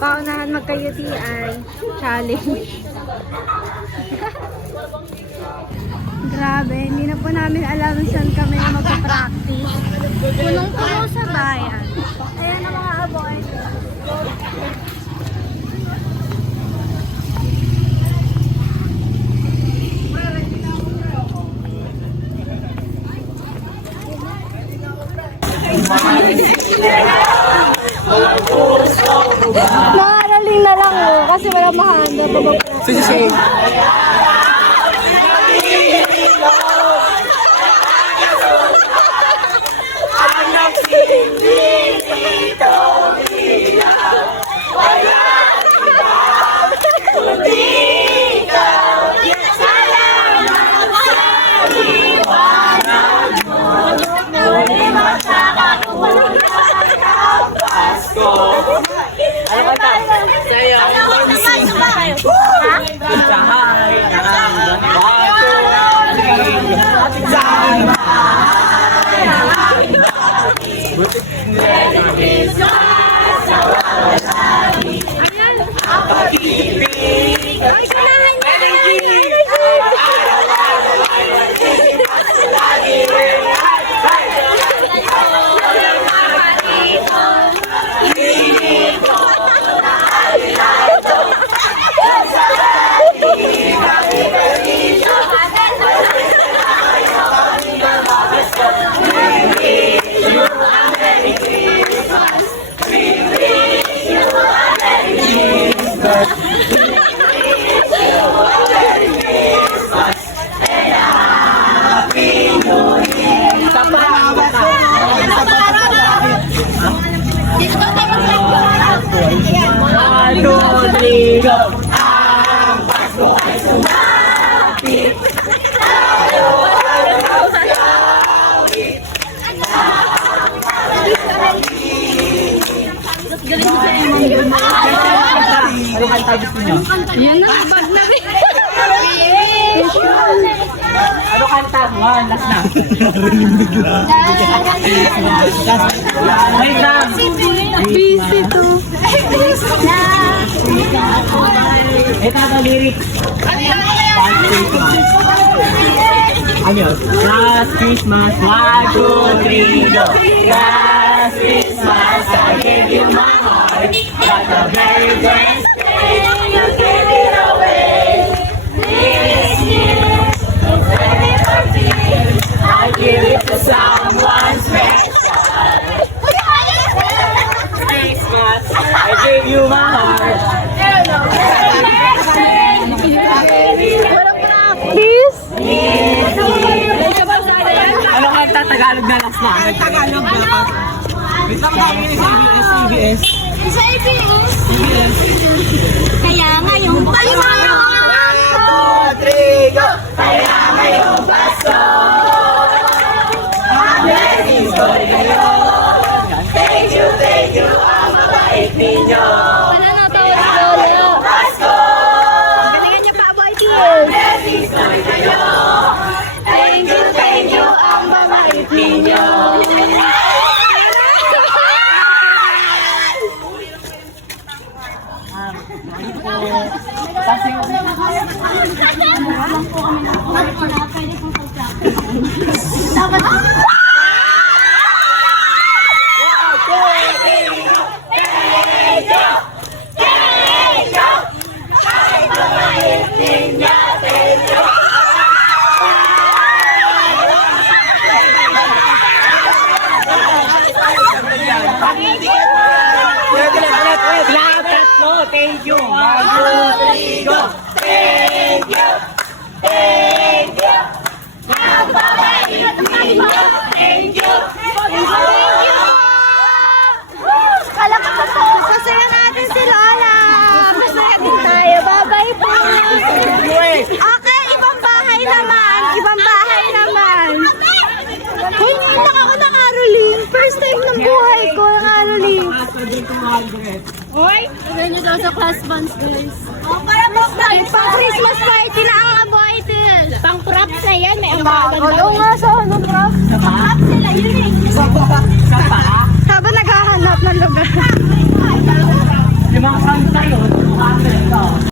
Paunahan magka-UTI challenge. Grabe, hindi na po namin alam saan kami magpa-practice. Punong-puno sa bayan. Ayan ang mga aboy. Nakaraling na lang kasi wala mahanda. Sige. Yan na, bag na rin. Ano kanta? One, last na. Wait lang. Busy to. Ito ang lyrics. Ano yun? Last Christmas, 1, 2, 3, go. Last Christmas, I gave you my heart. But the very next day, you gave it away. This year, I give it to someone special. Christmas, I gave you my heart. Please? Ano kanta? Tagalog na last na. Tagalog na. Wait lang kami CBS. Sa ABS? Kaya ngayong Pasko. 1, 2, 3, go! Kaya ngayong Pasko, ang blessings ko ninyo. Thank you, ang mabait ninyo. Pananatawa si Lola. Pasko, Galingan niya pa, boy, dear. blessings ko ninyo. Thank you, ang mabait ninyo. Thank you. 1, 2, 3, go. Thank you. Ang babait ninyo. Thank you. Kala ko po, masaya natin si Lola. Masaya din tayo. Bye-bye po. Okay, ibang bahay naman. Hoy, hindi ako nakaroling. First time ng buhay ko nakaroling. Hoy, ganyan daw sa class bands, guys. Oh, para pang Christmas party na ang aboited. Pang props na yan, may amaganda. Oo nga, sa ano props? Props nila, yun eh. Sa pa? Habang naghahanap ng lugar.